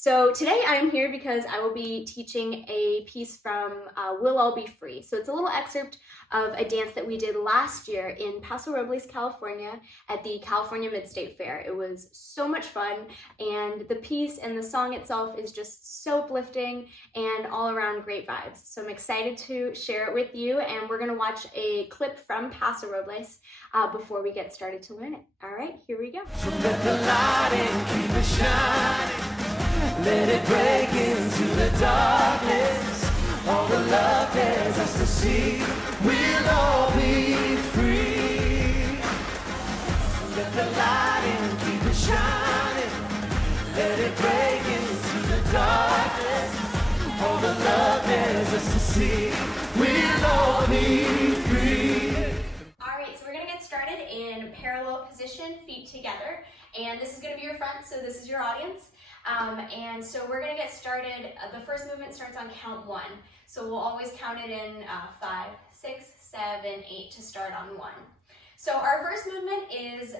So today I'm here because I will be teaching a piece from We'll All Be Free. So it's a little excerpt of a dance that we did last year in Paso Robles, California at the California Mid-State Fair. It was so much fun, and the piece and the song itself is just so uplifting and all around great vibes. So I'm excited to share it with you, and we're gonna watch a clip from Paso Robles before we get started to learn it. All right, here we go. So let the light in, keep it shining. Let it break into the darkness. All the love there's us to see. We'll all be free. So let the light in, keep it shining. Let it break into the darkness. All the love there's us to see. We'll all be free. All right, so we're gonna get started in parallel position, feet together. And this is gonna be your front, so this is your audience. And so we're gonna get started. The first movement starts on count 1. So we'll always count it in 5, 6, 7, 8 to start on 1. So our first movement is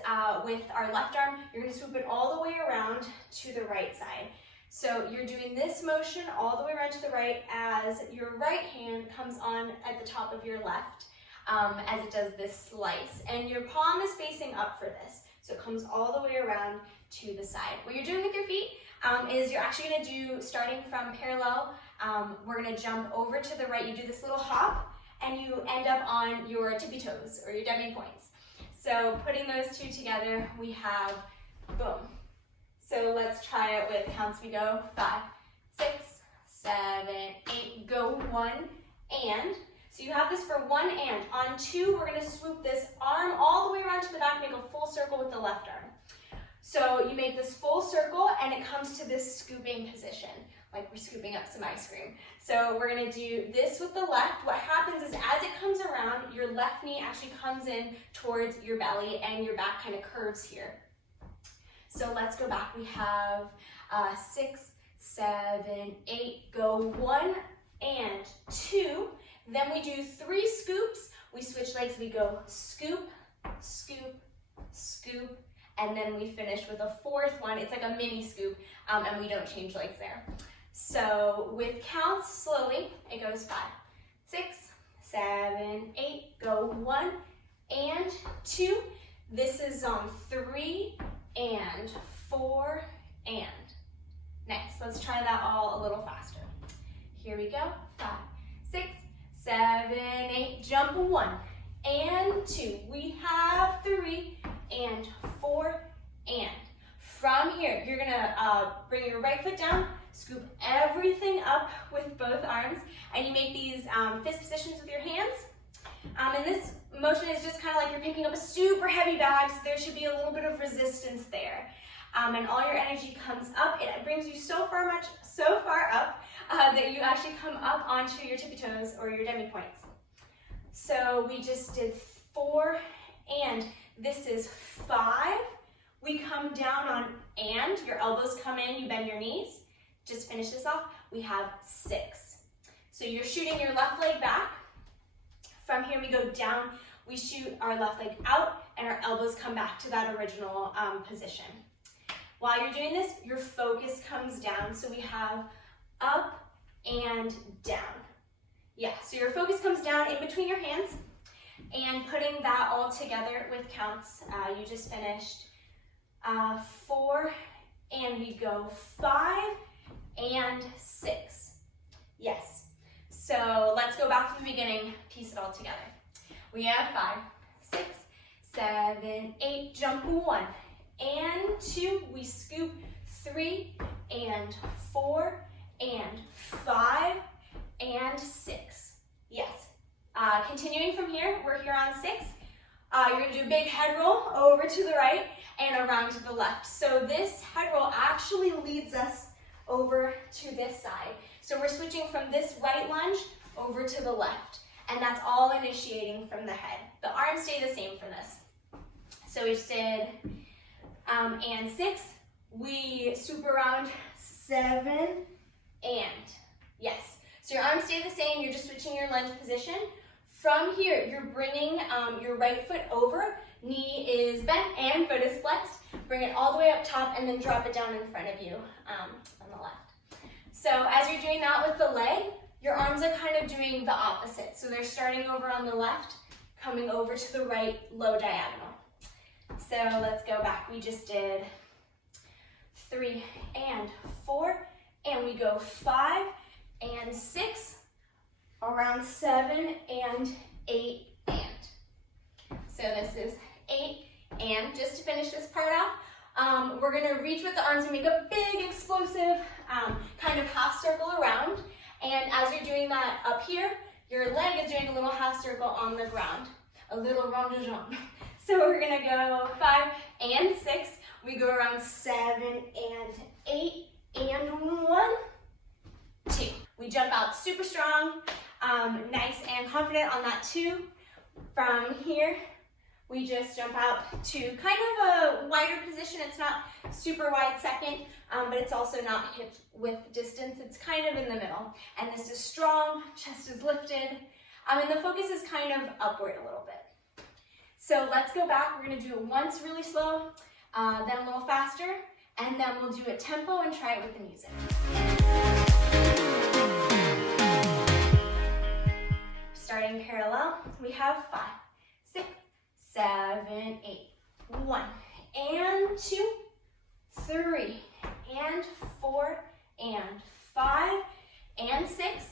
with our left arm. You're gonna swoop it all the way around to the right side. So you're doing this motion all the way around to the right as your right hand comes on at the top of your left as it does this slice. And your palm is facing up for this. So it comes all the way around to the side. What you're doing with your feet is you're actually gonna do, starting from parallel, we're gonna jump over to the right. You do this little hop and you end up on your tippy toes or your demi points. So putting those two together, we have boom. So let's try it with counts. We go 5, 6, 7, 8, go 1 and. So you have this for 1 and. On 2, we're gonna swoop this arm all the way around to the back, make a full circle with the left arm. So you make this full circle and it comes to this scooping position, like we're scooping up some ice cream. So we're gonna do this with the left. What happens is as it comes around, your left knee actually comes in towards your belly and your back kind of curves here. So let's go back. We have 6, 7, 8, go 1 and 2. Then we do 3 scoops. We switch legs. We go scoop, scoop, scoop, and then we finish with a 4th one. It's like a mini scoop, and we don't change legs there. So with counts slowly, it goes 5, 6, 7, 8, go 1 and 2. This is on 3 and 4 and. Nice. Let's try that all a little faster. Here we go. 5, 6, 7, 8, jump 1 and 2. We have 3 and 4 and. From here, you're gonna bring your right foot down, scoop everything up with both arms, and you make these fist positions with your hands. And this motion is just kind of like you're picking up a super heavy bag, so there should be a little bit of resistance there. And all your energy comes up. It brings you so far up that you actually come up onto your tippy toes or your demi points. So we just did 4 and. This is 5. We come down on and. Your elbows come in, you bend your knees. Just finish this off. We have 6. So you're shooting your left leg back. From here we go down. We shoot our left leg out and our elbows come back to that original position. While you're doing this, your focus comes down. So we have up and down. Yeah, so your focus comes down in between your hands. And putting that all together with counts, you just finished 4 and we go 5 and 6. Yes. So let's go back to the beginning, piece it all together. We have 5, 6, 7, 8, jump 1 and 2. We scoop 3 and 4 and 5 and 6. Yes. Continuing from here, we're here on 6. You're gonna do a big head roll over to the right and around to the left. So this head roll actually leads us over to this side. So we're switching from this right lunge over to the left. And that's all initiating from the head. The arms stay the same for this. So we just did and 6. We swoop around 7 and. Yes. So your arms stay the same. You're just switching your lunge position. From here, you're bringing your right foot over, knee is bent and foot is flexed. Bring it all the way up top and then drop it down in front of you on the left. So as you're doing that with the leg, your arms are kind of doing the opposite. So they're starting over on the left, coming over to the right, low diagonal. So let's go back. We just did 3 and 4, and we go 5 and 6, around 7 and 8 and. So this is 8 and. Just to finish this part off, we're gonna reach with the arms and make a big explosive kind of half circle around. And as you're doing that up here, your leg is doing a little half circle on the ground, a little rond de jambe. So we're gonna go 5 and 6. We go around 7 and 8 and 1, 2. We jump out super strong, nice and confident on that 2. From here, we just jump out to kind of a wider position. It's not super wide second, but it's also not hip width distance. It's kind of in the middle. And this is strong, chest is lifted, and the focus is kind of upward a little bit. So let's go back. We're gonna do it once really slow, then a little faster, and then we'll do a tempo and try it with the music. Starting parallel, we have 5, 6, 7, 8. 1 and 2, 3 and 4 and 5 and 6,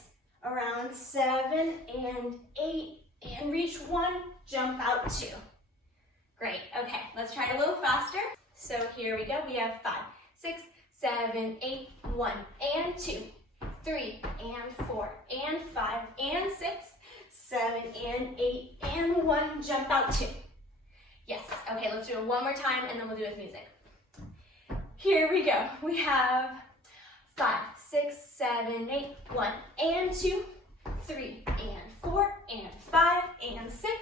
around 7 and 8, and reach 1, jump out 2. Great, okay, let's try it a little faster. So here we go, we have 5, 6, 7, 8, 1 and 2, 3 and 4 and 5 and 6, 7 and 8 and 1, jump out 2. Yes, okay, let's do it one more time and then we'll do it with music. Here we go, we have 5, 6, 7, 8, 1 and 2, 3 and 4 and 5 and 6,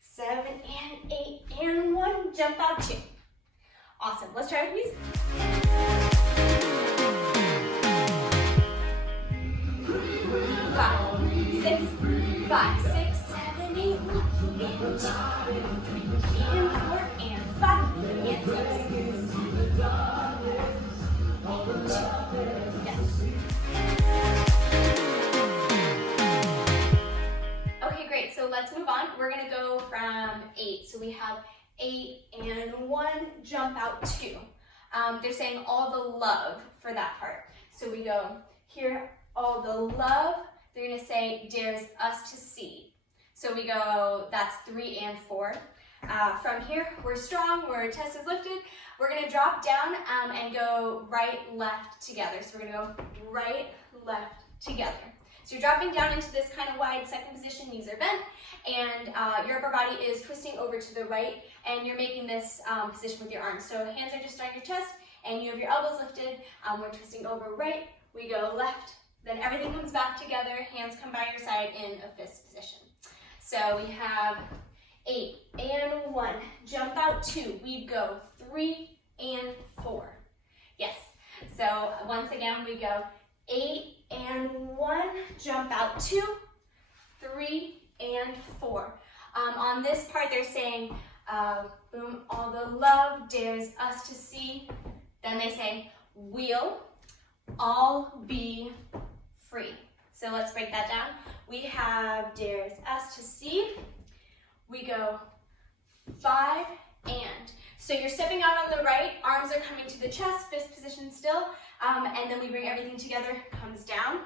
7 and 8 and 1, jump out 2. Awesome, let's try with music. 5, 6, 5, 6, 7, 8, 1 and 2 and 4 and 5 and 6 and 2. Yes. Okay, great. So let's move on. We're gonna go from 8. So we have 8 and 1, jump out 2. They're saying all the love for that part. So we go here, all the love. They're gonna say dares us to see. So we go, that's 3 and 4. From here, we're strong, our chest is lifted. We're gonna drop down and go right, left together. So we're gonna go right, left together. So you're dropping down into this kind of wide second position, knees are bent, and your upper body is twisting over to the right, and you're making this position with your arms. So hands are just on your chest, and you have your elbows lifted. We're twisting over right, we go left, then everything comes back together, hands come by your side in a fist position. So we have 8 and 1, jump out 2, we go 3 and 4. Yes, so once again we go 8 and 1, jump out 2, 3 and 4. On this part they're saying, boom, all the love dares us to see. Then they say, we'll all be free. So let's break that down. We have dares us to see. We go 5 and. So you're stepping out on the right, arms are coming to the chest, fist position still, and then we bring everything together, comes down.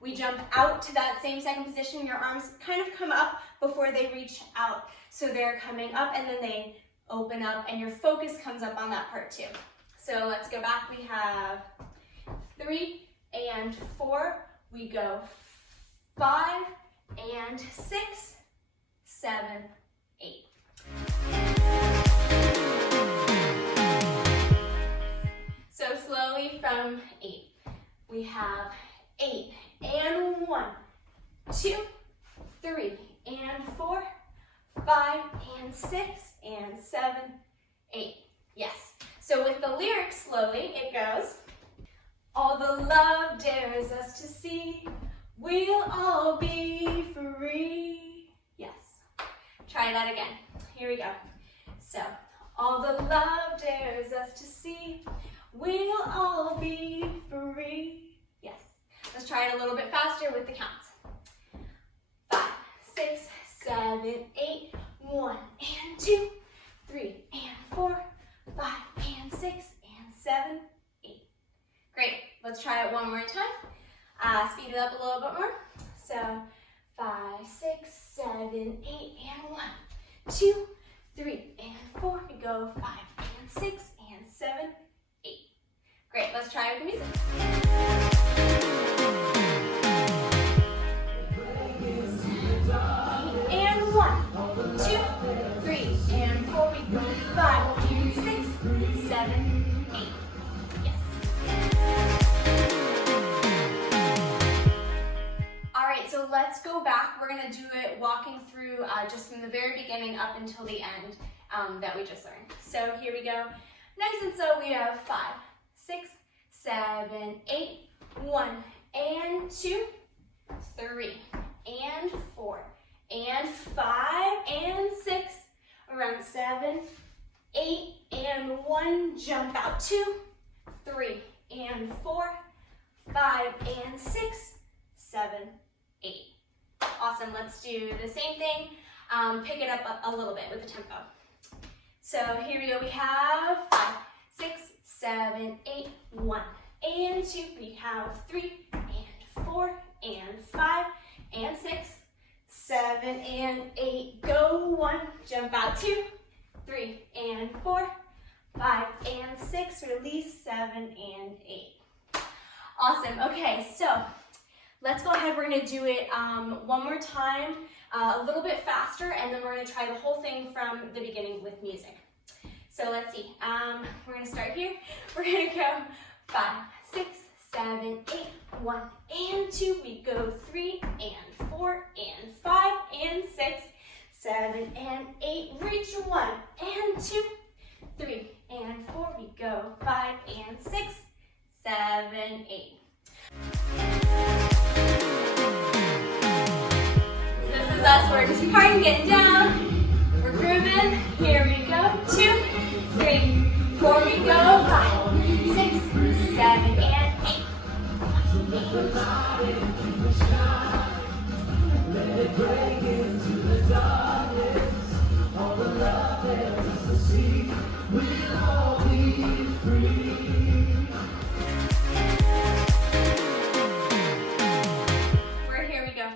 We jump out to that same second position, your arms kind of come up before they reach out. So they're coming up and then they open up and your focus comes up on that part too. So let's go back, we have 3 and 4, we go 5 and 6, 7, 8. So slowly from 8, we have 8 and 1, 2, 3 and 4, 5 and 6 and 7, 8. Yes. So with the lyrics slowly, it goes, all the love dares us to see, we'll all be free. Yes. Try that again. Here we go. So, all the love dares us to see. We'll all be free. Yes. Let's try it a little bit faster with the counts. 5, 6, 7, 8. 1 and 2, 3 and 4, 5 and 6 and 7, 8. Great. Let's try it one more time. Speed it up a little bit more. So 5, 6, 7, 8, and 1, 2, 3 and 4. We go 5 and 6 and 7, 8. Great. Let's try it with the music. 1, 2, 3 and 4. We go 5 and 6, 7, 8. Yes. All right, so let's go back. We're gonna do it walking through just from the very beginning up until the end that we just learned. So here we go. Nice and slow. We have 5, 6, 7, 8, 1 and 2, 3 and 4. And 5 and 6, around 7, 8 and 1, jump out 2, 3 and 4, 5 and 6, 7, 8. Awesome, let's do the same thing, pick it up a little bit with the tempo. So here we go, we have 5, 6, 7, 8, 1 and 2, we have 3 and 4 and 5 and 6, 7 and 8, go 1, jump out 2, 3 and 4, 5 and 6, release 7 and 8. Awesome, okay, so let's go ahead, we're gonna do it one more time, a little bit faster, and then we're gonna try the whole thing from the beginning with music. So let's see, we're gonna start here, we're gonna go 5, 6, 7, 8, 1 and 2, we go 3 and 4 and 5 and 6, 7 and 8, reach 1 and 2, 3 and 4, we go 5 and 6, 7, 8. This is us, we're just partying, getting down, we're grooving, here we go, 2, 3, 4, we go 5, 6, 7 and 8. Let it break into the darkness. All the love there's to see. We'll all be free. Here we go.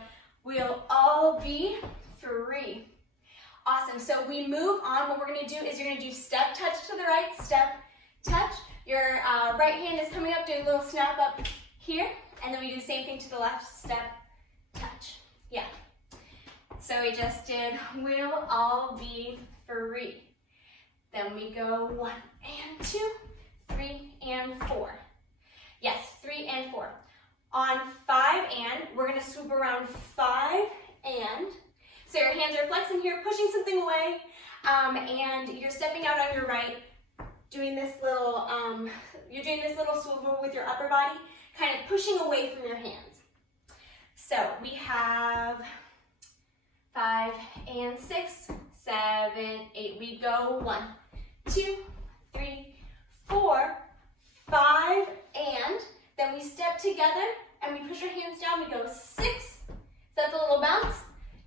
We'll all be free. Awesome. So we move on. What we're going to do is you're going to do step, touch to the right, step, touch. Your right hand is coming up, doing a little snap up here, and then we do the same thing to the left, step, touch. Yeah. So we just did, we'll all be free. Then we go 1 and 2, 3 and 4. Yes, 3 and 4. On 5 and, we're gonna swoop around 5 and, so your hands are flexing here, pushing something away, and you're stepping out on your right, doing this little, you're doing this little swivel with your upper body, kind of pushing away from your hands. So we have 5 and 6, 7, 8. We go 1, 2, 3, 4, 5, and then we step together and we push our hands down. We go 6. So that's a little bounce.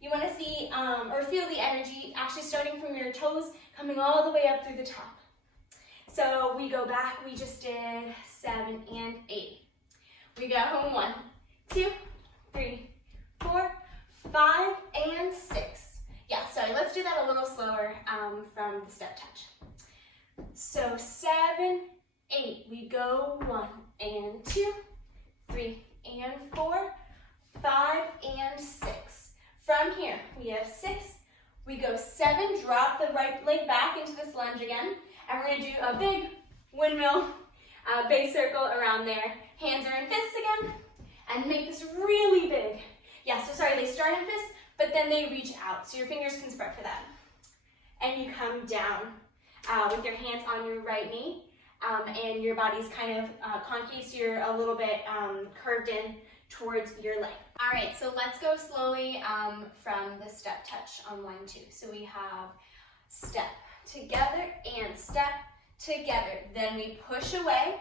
You want to see or feel the energy actually starting from your toes, coming all the way up through the top. So we go back. We just did 7 and 8. We go 1, 2, 3, 4, 5, and 6. Yeah, sorry, let's do that a little slower from the step touch. So 7, 8, we go 1 and 2, 3 and 4, 5 and 6. From here, we have 6, we go 7, drop the right leg back into this lunge again, and we're gonna do a big windmill, big circle around there. Hands are in fists again, and make this really big. Yeah, so sorry, they start in fists, but then they reach out, so your fingers can spread for that. And you come down with your hands on your right knee, and your body's kind of concave, so you're a little bit curved in towards your leg. All right, so let's go slowly from the step touch on 1, 2. So we have step, together, and step, together. Then we push away.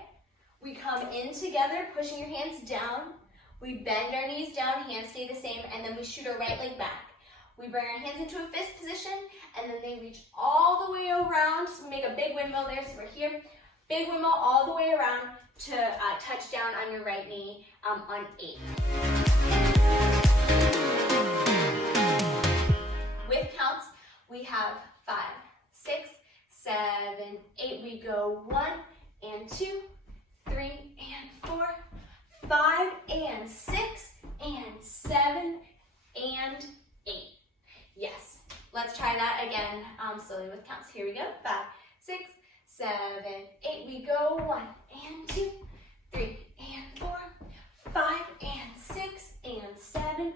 We come in together, pushing your hands down. We bend our knees down, hands stay the same, and then we shoot our right leg back. We bring our hands into a fist position, and then they reach all the way around. So we make a big windmill there, so we're here. Big windmill all the way around to touch down on your right knee on 8. With counts, we have 5, 6, 7, 8. We go 1 and 2, 3 and 4, 5 and 6 and 7 and 8. Yes. Let's try that again slowly with counts. Here we go. 5, 6, 7, 8. We go 1 and 2, 3 and 4, 5 and 6 and 7 and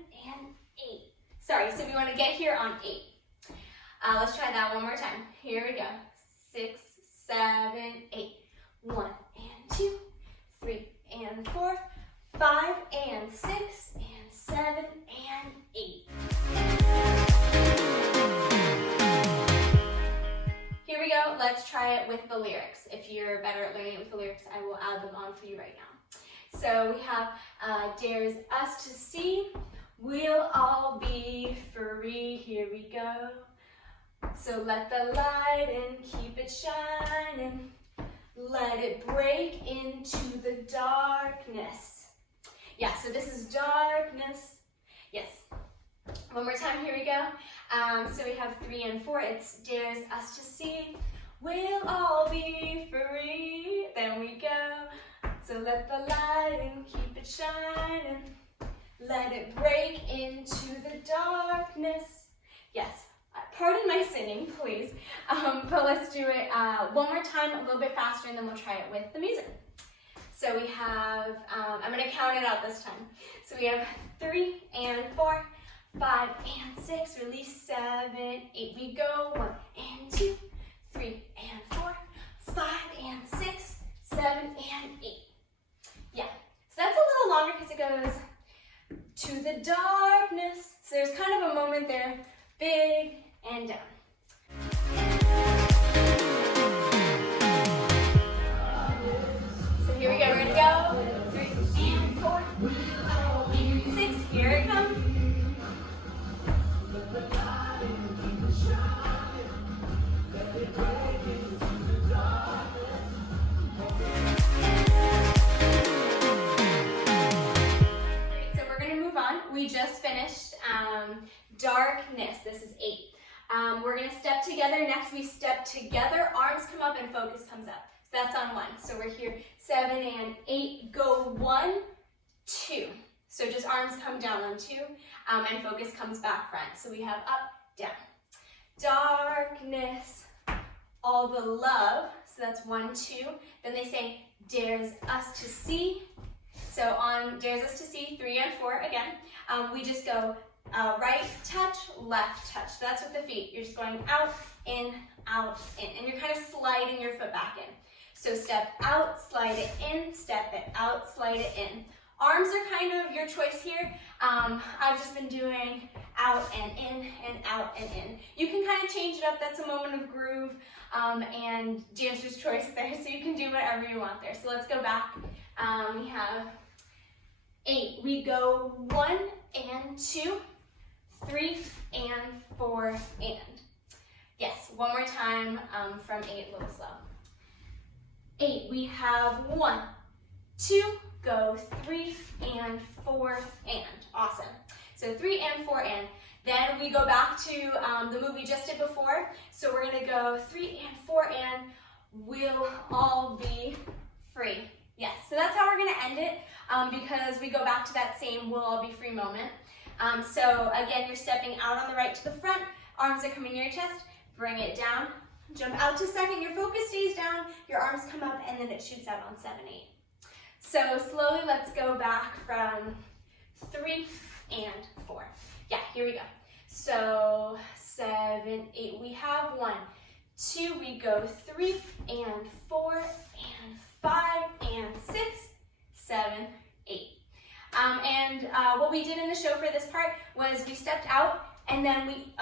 8. Sorry, so we want to get here on 8. Let's try that one more time. Here we go. 6, 7, 8. 1 and 2, 3 and 4, 5 and 6 and 7 and 8. Here we go. Let's try it with the lyrics. If you're better at learning it with the lyrics, I will add them on for you right now. So we have, dares us to see, we'll all be free. Here we go. So let the light in, keep it shining. Let it break into the darkness. Yeah, so this is darkness. Yes. One more time, here we go. So we have 3 and 4. It's dares us to see. We'll all be free. Then we go. So let the light in, keep it shining. Let it break into the darkness. Yes. Pardon my singing, please. But let's do it one more time, a little bit faster, and then we'll try it with the music. So we have, I'm going to count it out this time. So we have 3 and 4, 5 and 6, release 7, 8. We go 1 and 2, 3 and 4, 5 and 6, 7 and 8. Yeah, so that's a little longer because it goes to the darkness. So there's kind of a moment there, big and down. So here we go, we're gonna go 3 and 4, 5 and 6, here it comes. So we're gonna move on. We just finished darkness, this is 8. We're going to step together. Next, we step together. Arms come up and focus comes up. So that's on 1. So we're here. 7 and 8. Go 1, 2. So just arms come down on 2, and focus comes back front. So we have up, down. Darkness, all the love. So that's 1, 2. Then they say, dares us to see. So on dares us to see, 3 and 4 again. We just go right touch, left touch. So that's with the feet. You're just going out, in, and you're kind of sliding your foot back in. So step out, slide it in, step it out, slide it in. Arms are kind of your choice here. I've just been doing out and in and out and in. You can kind of change it up. That's a moment of groove and dancer's choice there. So you can do whatever you want there. So let's go back. We have 8. We go 1 and 2. 3 and 4 and. Yes, one more time from 8, a little slow. 8, we have 1, 2, go 3 and 4 and. Awesome. So 3 and 4 and. Then we go back to the move we just did before. So we're going to go 3 and 4 and. We'll all be free. Yes, so that's how we're going to end it because we go back to that same we'll all be free moment. So again, you're stepping out on the right to the front, arms are coming near your chest, bring it down, jump out to second, your focus stays down, your arms come up, and then it shoots out on 7, 8. So slowly, let's go back from 3 and 4. Yeah, here we go. So 7, 8, we have 1, 2, we go 3 and 4 and 5 and 6, 7, 8. What we did in the show for this part was we stepped out and then we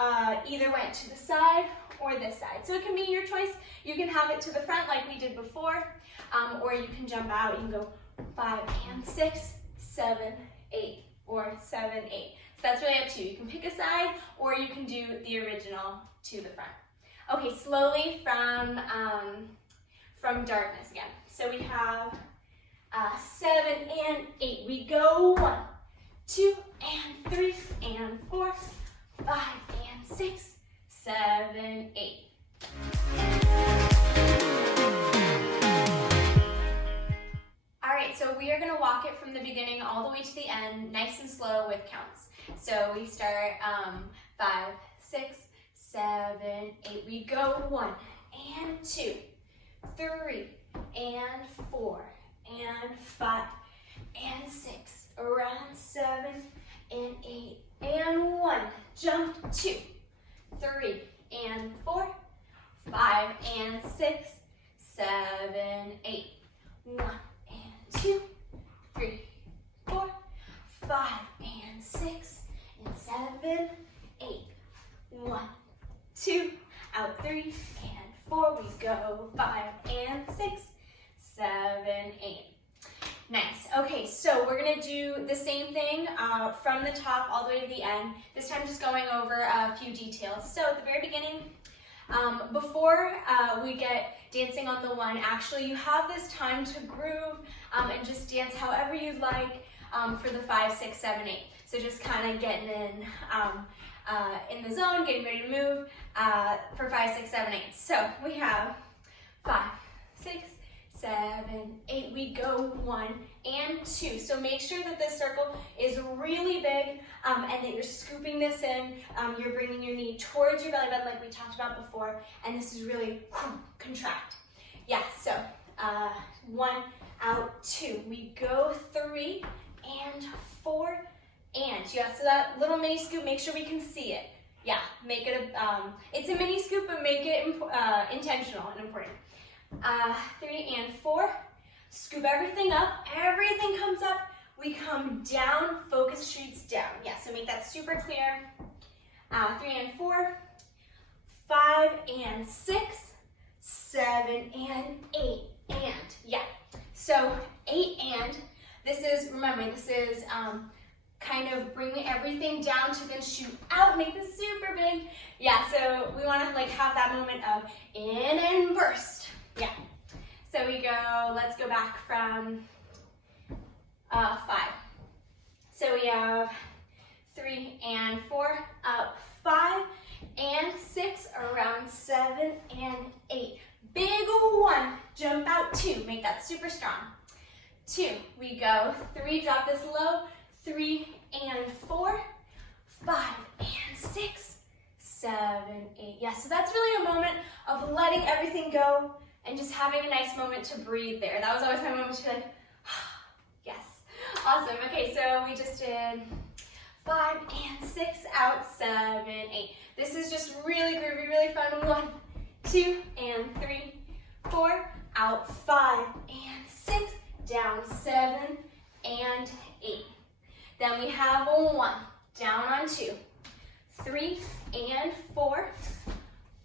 either went to the side or this side. So it can be your choice. You can have it to the front like we did before, or you can jump out. You can go 5 and 6, 7, 8, or 7, 8. So that's really up to you. You can pick a side, or you can do the original to the front. Okay, slowly from darkness again. So we have 7 and 8. We go 1, 2 and 3 and 4, 5 and 6, 7, 8. All right, so we are going to walk it from the beginning all the way to the end, nice and slow with counts. So we start 5, 6, 7, 8. We go 1 and 2, 3 and 4 and 5 and 6, around 7 and 8 and 1. Jump 2, 3 and 4, 5 and 6, 7, 8. 1 and 2, 3, 4, 5 and 6 and 7, 8. 1, 2, out 3 and 4. We go 5 and 6, 7, 8. Nice. Okay, so we're gonna do the same thing from the top all the way to the end. This time just going over a few details. So at the very beginning, before we get dancing on the 1, actually you have this time to groove and just dance however you'd like for the 5, 6, 7, 8. So just kind of getting in the zone, getting ready to move for 5, 6, 7, 8. So we have 5, 6, 7, 8. We go 1 and 2. So make sure that this circle is really big and that you're scooping this in. You're bringing your knee towards your belly button like we talked about before, and this is really contract. Yeah, so 1, out, 2. We go 3 and 4 and, yeah, so that little mini scoop, make sure we can see it. Yeah, make it it's a mini scoop, but make it intentional and important. 3 and 4, scoop everything up, everything comes up, we come down, focus shoots down. Yeah, so make that super clear. 3 and 4, 5 and 6, 7 and 8, and, yeah. So 8 and, this is, remember, this is kind of bring everything down to then shoot out, make this super big. Yeah, so we want to like have that moment of in and burst. Yeah, so we go, let's go back from 5. So we have 3 and 4, up 5 and 6, around 7 and 8. Big 1, jump out 2, make that super strong. 2, we go 3, drop this low, 3 and 4, 5 and 6, 7, 8. Yeah, so that's really a moment of letting everything go and just having a nice moment to breathe there. That was always my moment to be like, yes. Awesome. Okay, so we just did 5 and 6, out 7, 8. This is just really groovy, really fun. 1, 2 and 3, 4, out 5 and 6, down 7 and 8. Then we have a 1, down on 2, 3 and 4,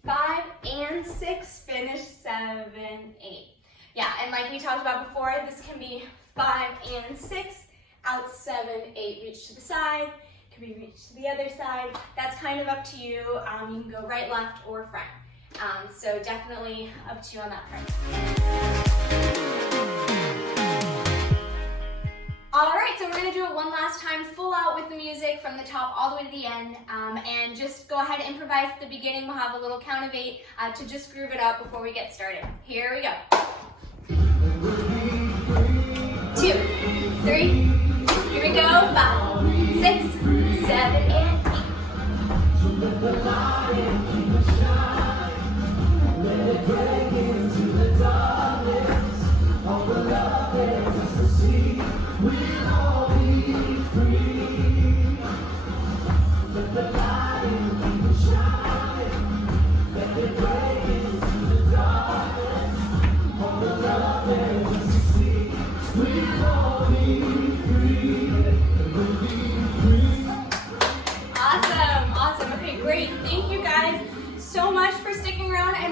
5 and 6, finish 7, 8. Yeah, and like we talked about before, this can be 5 and 6, out 7, 8, reach to the side, can be reach to the other side. That's kind of up to you. You can go right, left, or front. So definitely up to you on that part. All right, so we're gonna do it one last time, full out with the music from the top all the way to the end, and just go ahead and improvise at the beginning. We'll have a little count of 8 to just groove it up before we get started. Here we go. 2, 3, here we go, 5, 6, 7, and 8. Let it break into the darkness, all the love there's just to see. We'll all be free. Let the light in you shine. Let it break into the darkness. All the love there's just to see. We'll all be free.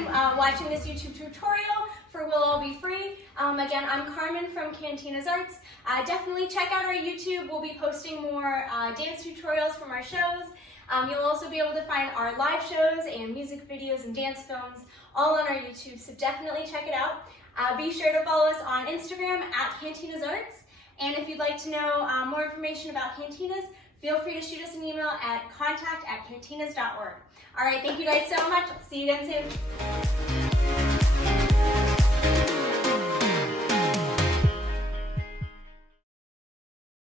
time watching this YouTube tutorial for We'll All Be Free. Again, I'm Carmen from Cantinas Arts. Definitely check out our YouTube. We'll be posting more dance tutorials from our shows. You'll also be able to find our live shows and music videos and dance films all on our YouTube, so definitely check it out. Be sure to follow us on Instagram at Cantinas Arts. And if you'd like to know more information about Cantinas, feel free to shoot us an email at contact@cantinas.org. All right, thank you guys so much. See you again soon.